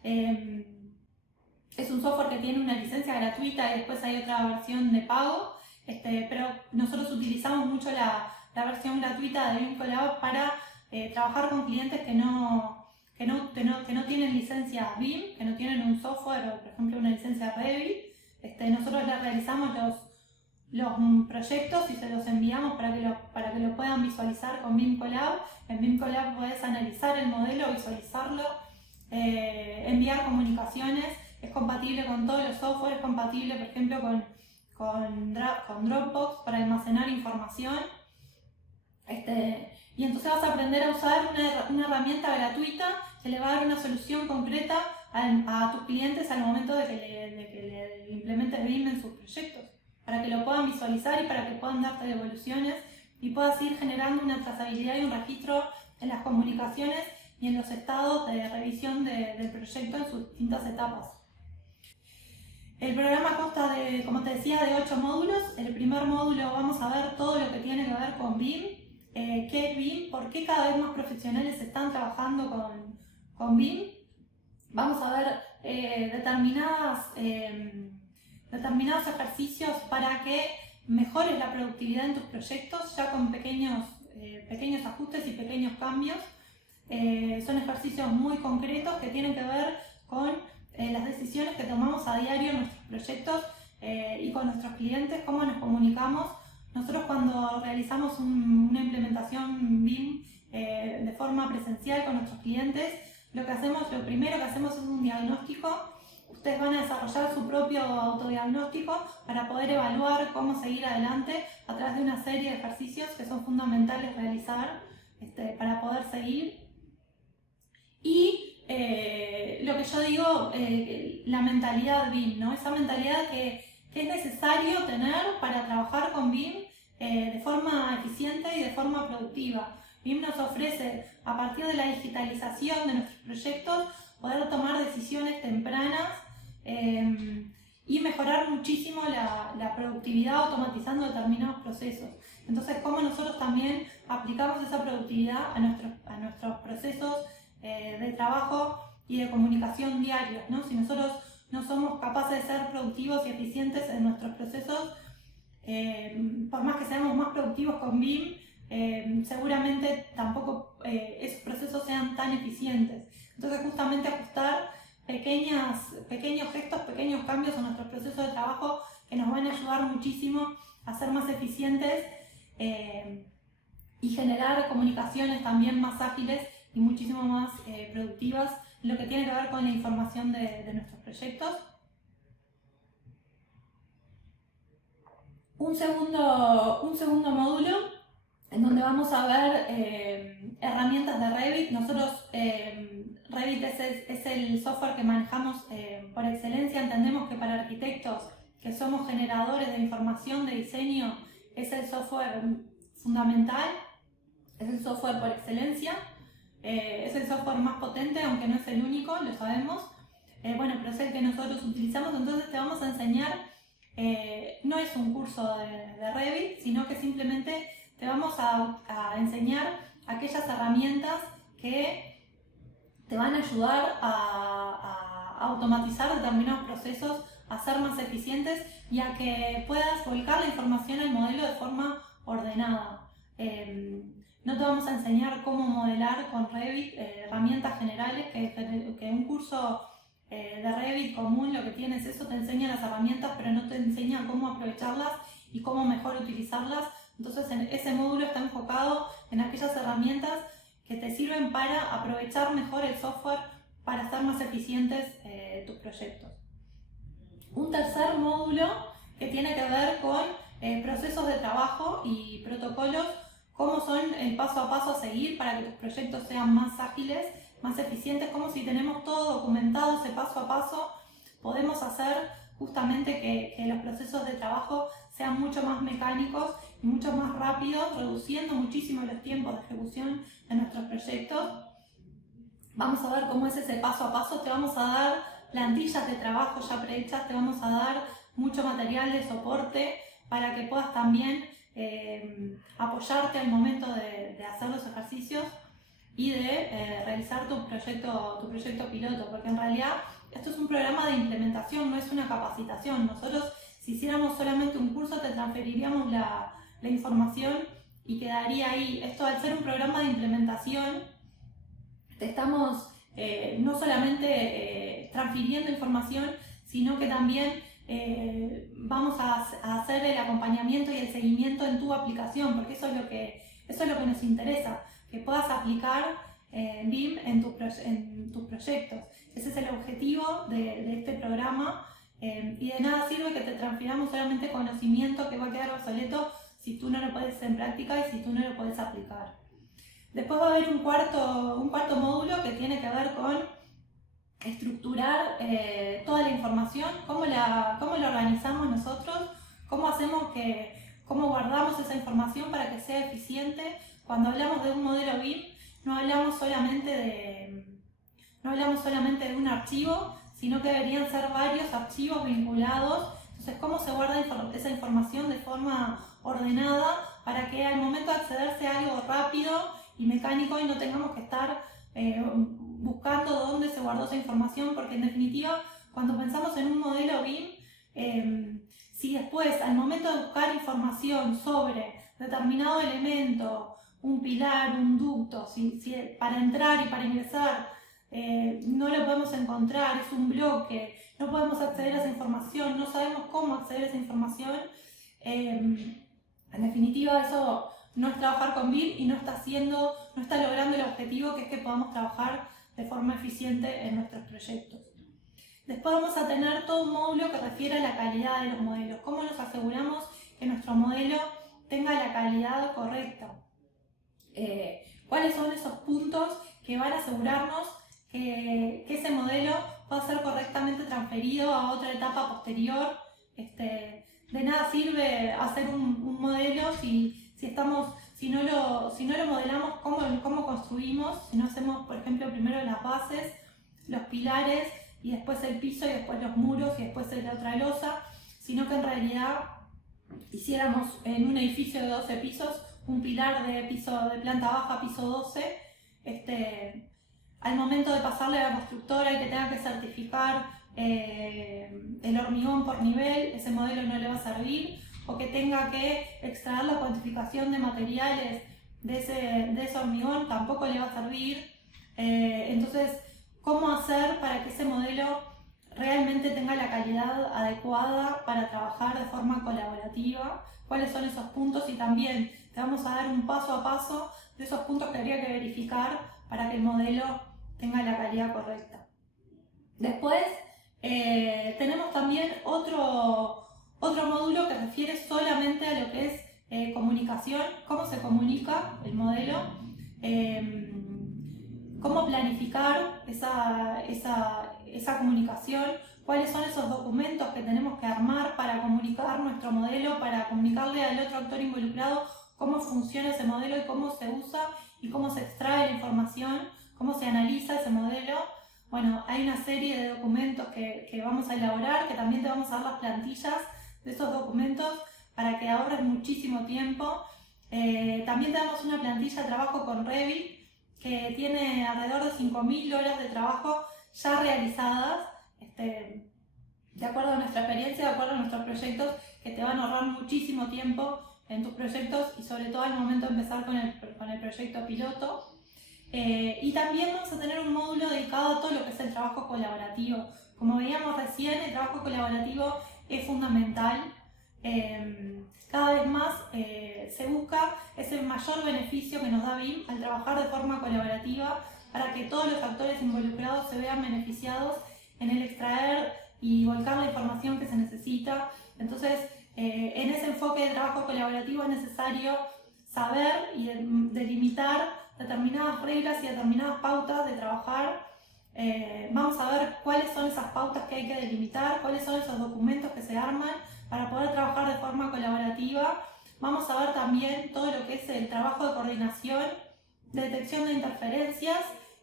Es un software que tiene una licencia gratuita y después hay otra versión de pago, pero nosotros utilizamos mucho la versión gratuita de BIM Collab para trabajar con clientes que no tienen licencia BIM, que no tienen un software o por ejemplo una licencia Revit. Nosotros les realizamos proyectos y se los enviamos para que lo puedan visualizar con BIM Collab. En BIM Collab podés analizar el modelo, visualizarlo, enviar comunicaciones. Es compatible con todos los software, es compatible por ejemplo con Dropbox para almacenar información. Y entonces vas a aprender a usar una herramienta gratuita que le va a dar una solución concreta a tus clientes al momento de que le implementes BIM en sus proyectos, para que lo puedan visualizar y para que puedan darte devoluciones y puedas ir generando una trazabilidad y un registro en las comunicaciones y en los estados de revisión del proyecto en sus distintas etapas. El programa consta de, como te decía, de 8 módulos. El primer módulo vamos a ver todo lo que tiene que ver con BIM, qué es BIM, por qué cada vez más profesionales están trabajando con BIM. Vamos a ver determinados ejercicios para que mejores la productividad en tus proyectos, ya con pequeños ajustes y pequeños cambios. Son ejercicios muy concretos que tienen que ver con las decisiones que tomamos a diario en nuestros proyectos y con nuestros clientes, cómo nos comunicamos. Nosotros cuando realizamos una implementación BIM de forma presencial con nuestros clientes, lo primero que hacemos es un diagnóstico. Ustedes van a desarrollar su propio autodiagnóstico para poder evaluar cómo seguir adelante a través de una serie de ejercicios que son fundamentales realizar para poder seguir. Y lo que yo digo, la mentalidad BIM, ¿no? Esa mentalidad que es necesario tener para trabajar con BIM de forma eficiente y de forma productiva. BIM nos ofrece, a partir de la digitalización de nuestros proyectos, poder tomar decisiones tempranas y mejorar muchísimo la productividad automatizando determinados procesos. Entonces, cómo nosotros también aplicamos esa productividad a nuestros procesos de trabajo y de comunicación diarios, ¿no? Si nosotros no somos capaces de ser productivos y eficientes en nuestros procesos, por más que seamos más productivos con BIM, seguramente tampoco esos procesos sean tan eficientes. Entonces, justamente ajustar pequeños gestos, pequeños cambios en nuestros procesos de trabajo que nos van a ayudar muchísimo a ser más eficientes y generar comunicaciones también más ágiles y muchísimo más productivas en lo que tiene que ver con la información de nuestros proyectos. Un segundo módulo en donde vamos a ver herramientas de Revit. Nosotros Revit es el software que manejamos por excelencia. Entendemos que para arquitectos que somos generadores de información, de diseño, es el software fundamental, es el software por excelencia. Es el software más potente, aunque no es el único, lo sabemos. Pero es el que nosotros utilizamos. Entonces te vamos a enseñar, no es un curso de Revit, sino que simplemente te vamos a enseñar aquellas herramientas que te van a ayudar a automatizar determinados procesos, a ser más eficientes y a que puedas volcar la información al modelo de forma ordenada. No te vamos a enseñar cómo modelar con Revit herramientas generales, que un curso de Revit común lo que tiene es eso, te enseña las herramientas, pero no te enseña cómo aprovecharlas y cómo mejor utilizarlas. Entonces ese módulo está enfocado en aquellas herramientas que te sirven para aprovechar mejor el software para hacer más eficientes tus proyectos. Un tercer módulo que tiene que ver con procesos de trabajo y protocolos, cómo son el paso a paso a seguir para que tus proyectos sean más ágiles, más eficientes, como si tenemos todo documentado ese paso a paso, podemos hacer justamente que los procesos de trabajo sean mucho más mecánicos y mucho más rápidos, reduciendo muchísimo los tiempos de ejecución de nuestros proyectos. Vamos a ver cómo es ese paso a paso. Te vamos a dar plantillas de trabajo ya prehechas, te vamos a dar mucho material de soporte para que puedas también apoyarte al momento de hacer los ejercicios y de realizar tu proyecto piloto, porque en realidad esto es un programa de implementación, no es una capacitación. Nosotros, si hiciéramos solamente un curso, te transferiríamos la información y quedaría ahí. Esto, al ser un programa de implementación, te estamos no solamente transfiriendo información, sino que también vamos a hacer el acompañamiento y el seguimiento en tu aplicación, porque eso es lo que nos interesa, que puedas aplicar BIM en tus proyectos. Ese es el objetivo de este programa, y de nada sirve que te transfiramos solamente conocimiento que va a quedar obsoleto si tú no lo pones en práctica y si tú no lo puedes aplicar. Después va a haber un cuarto módulo que tiene que ver con estructurar toda la información, cómo la organizamos nosotros, cómo guardamos esa información para que sea eficiente. Cuando hablamos de un modelo BIM, no hablamos solamente de un archivo, sino que deberían ser varios archivos vinculados. Entonces, cómo se guarda esa información de forma ordenada para que al momento de acceder sea algo rápido y mecánico y no tengamos que estar buscando dónde se guardó esa información, porque en definitiva, cuando pensamos en un modelo BIM, si después al momento de buscar información sobre determinado elemento, un pilar, un ducto, si para entrar y para ingresar no lo podemos encontrar, es un bloque, no podemos acceder a esa información, no sabemos cómo acceder a esa información, en definitiva eso no es trabajar con BIM y no está logrando el objetivo, que es que podamos trabajar de forma eficiente en nuestros proyectos. Después vamos a tener todo un módulo que refiere a la calidad de los modelos, cómo nos aseguramos que nuestro modelo tenga la calidad correcta, cuáles son esos puntos que van a asegurarnos que ese modelo va a ser correctamente transferido a otra etapa posterior. De nada sirve hacer un modelo si no lo modelamos cómo construimos, si no hacemos, por ejemplo, primero las bases, los pilares, y después el piso, y después los muros, y después la otra losa, sino que en realidad hiciéramos en un edificio de 12 pisos un pilar de planta baja, piso 12, al momento de pasarle a la constructora y que tenga que certificar el hormigón por nivel, ese modelo no le va a servir, o que tenga que extraer la cuantificación de materiales de ese hormigón, tampoco le va a servir. Entonces, ¿cómo hacer para que ese modelo realmente tenga la calidad adecuada para trabajar de forma colaborativa? ¿Cuáles son esos puntos? Y también te vamos a dar un paso a paso de esos puntos que habría que verificar para que el modelo tenga la calidad correcta. Después tenemos también otro módulo que refiere solamente a lo que es comunicación, cómo se comunica el modelo, cómo planificar esa comunicación, cuáles son esos documentos que tenemos que armar para comunicar nuestro modelo, para comunicarle al otro actor involucrado cómo funciona ese modelo y cómo se usa y cómo se extrae la información, cómo se analiza ese modelo. Bueno, hay una serie de documentos que vamos a elaborar, que también te vamos a dar las plantillas de esos documentos para que ahorres muchísimo tiempo. También tenemos una plantilla de trabajo con Revit que tiene alrededor de 5.000 horas de trabajo ya realizadas, de acuerdo a nuestra experiencia, de acuerdo a nuestros proyectos, que te van a ahorrar muchísimo tiempo en tus proyectos y sobre todo al momento de empezar con el proyecto piloto. Y también vamos a tener un módulo dedicado a todo lo que es el trabajo colaborativo. Como veíamos recién, el trabajo colaborativo es fundamental. Cada vez más se busca ese mayor beneficio que nos da BIM al trabajar de forma colaborativa para que todos los actores involucrados se vean beneficiados en el extraer y volcar la información que se necesita. Entonces, en ese enfoque de trabajo colaborativo es necesario saber y delimitar determinadas reglas y determinadas pautas de trabajar. Vamos a ver cuáles son esas pautas que hay que delimitar, cuáles son esos documentos que se arman para poder trabajar de forma colaborativa. Vamos a ver también todo lo que es el trabajo de coordinación, de detección de interferencias,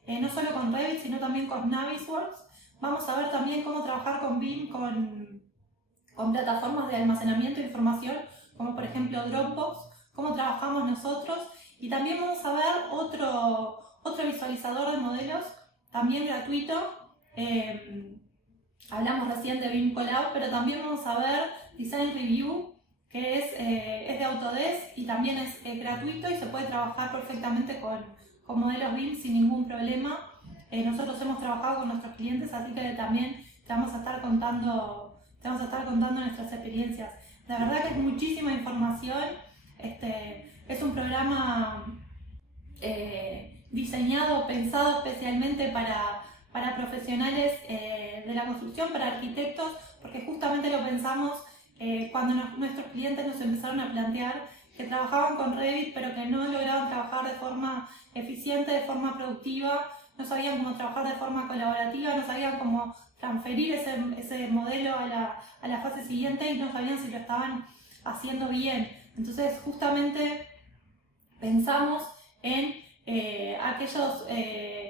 no solo con Revit, sino también con Navisworks. Vamos a ver también cómo trabajar con BIM, con plataformas de almacenamiento de información, como por ejemplo Dropbox, cómo trabajamos nosotros. Y también vamos a ver otro visualizador de modelos, también gratuito. Hablamos recién de BIM Collab, pero también vamos a ver Design Review, que es de Autodesk y también es gratuito y se puede trabajar perfectamente con modelos BIM sin ningún problema. Nosotros hemos trabajado con nuestros clientes, así que también te vamos a estar contando te vamos a estar contando nuestras experiencias. La verdad que es muchísima información. Es un programa diseñado, pensado especialmente para profesionales de la construcción, para arquitectos, porque justamente lo pensamos cuando nuestros clientes nos empezaron a plantear que trabajaban con Revit, pero que no lograban trabajar de forma eficiente, de forma productiva, no sabían cómo trabajar de forma colaborativa, no sabían cómo transferir ese modelo a la fase siguiente y no sabían si lo estaban haciendo bien. Entonces, justamente pensamos en aquellos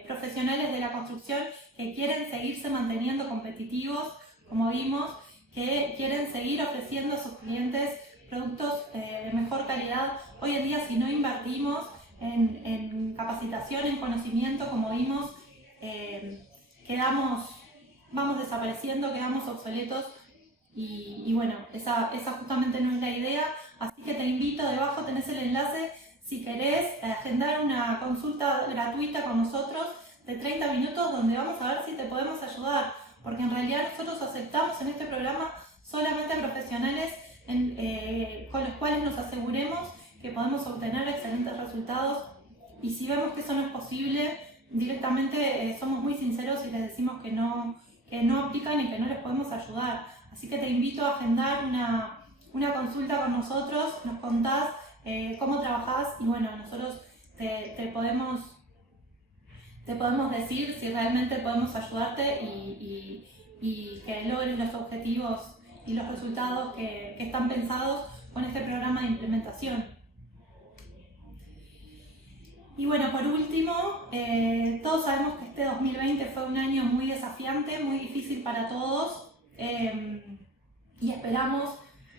profesionales de la construcción que quieren seguirse manteniendo competitivos, como vimos, que quieren seguir ofreciendo a sus clientes productos de mejor calidad. Hoy en día, si no invertimos en capacitación, en conocimiento, como vimos, vamos desapareciendo, quedamos obsoletos y bueno, esa justamente no es la idea. Así que te invito, debajo tenés el enlace si querés agendar una consulta gratuita con nosotros de 30 minutos donde vamos a ver si te podemos ayudar, porque en realidad nosotros aceptamos en este programa solamente profesionales con los cuales nos aseguremos que podemos obtener excelentes resultados, y si vemos que eso no es posible, directamente somos muy sinceros y les decimos que no aplican y que no les podemos ayudar. Así que te invito a agendar una consulta con nosotros, nos contás cómo trabajás y bueno, nosotros te podemos decir si realmente podemos ayudarte y que logres los objetivos y los resultados que están pensados con este programa de implementación. Y bueno, por último, todos sabemos que este 2020 fue un año muy desafiante, muy difícil para todos, y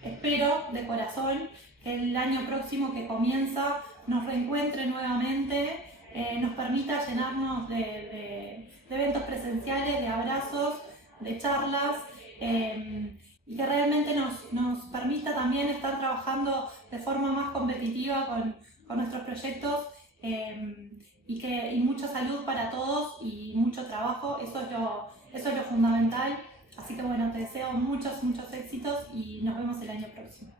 espero de corazón que el año próximo que comienza nos reencuentre nuevamente, nos permita llenarnos de eventos presenciales, de abrazos, de charlas, y que realmente nos permita también estar trabajando de forma más competitiva con nuestros proyectos, y mucha salud para todos y mucho trabajo. Eso es lo fundamental. Así que bueno, te deseo muchos éxitos y nos vemos el año próximo.